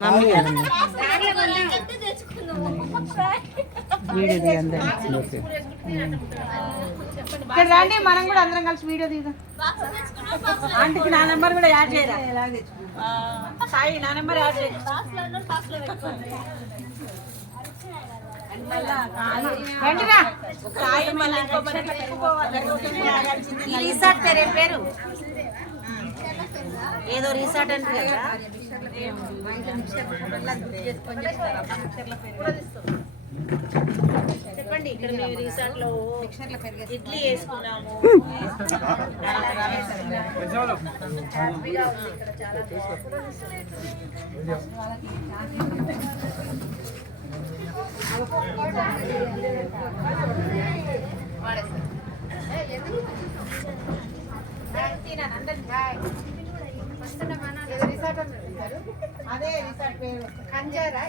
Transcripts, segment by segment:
రండి మనం కూడా అందరం కలిసి వీడియో తీద్దాం. ఆంటీకి నా నెంబర్ కూడా యాడ్ చేయరా? సాయి నా నెంబర్ యాడ్ చేయ. రిసార్ట్ పేరు ఏదో రిసార్ట్ అంటే కదా. చెప్పండి. ఇక్కడ మేము రిసార్ట్ లో ఇడ్లీ వేసుకున్నాము. అదే రిసార్ట్ పేరు కంజారా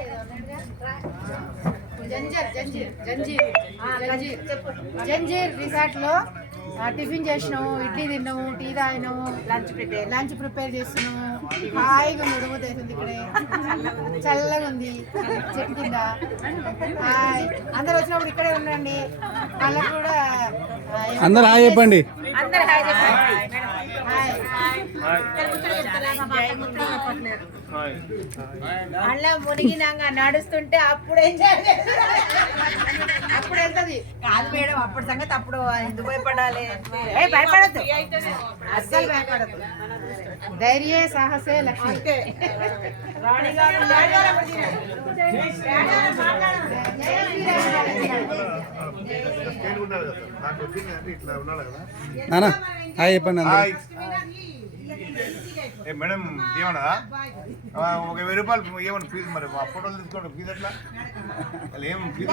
జంజీర్ రిసార్ట్ లో టిఫిన్ చేసినాము, ఇడ్లీ తిన్నాము, టీ తాగినాము, లంచ్ ప్రిపేర్ చేస్తున్నాము. హాయిగా ఉడమవుతుంది. ఇక్కడే చల్లగా ఉంది చెట్టు కింద. హాయ్ అందరు వచ్చినప్పుడు ఇక్కడే ఉండండి. వాళ్ళకు కూడా అందరు హాయ్ చెప్పండి. అందరు హాయ్ చెప్పండి. అలా మునిగినాక నడుస్తుంటే అప్పుడు అప్పుడు వెళ్తుంది కాదు మేడం. అప్పుడు సంగతి అప్పుడు ఎందుకు భయపడాలి? భయపడద్దు, అస్సలు భయపడద్దు. ధైర్య సాహసే లక్ష్మి. నానా హాయ్ చెప్పండి. మేడం ఏమన్నా ఒక 1000 రూపాయలు ఏమన్నా ఫీజు? మరి ఫోటోలు తీసుకోండి. ఫీజు ఎట్లా? ఏం ఫీజు?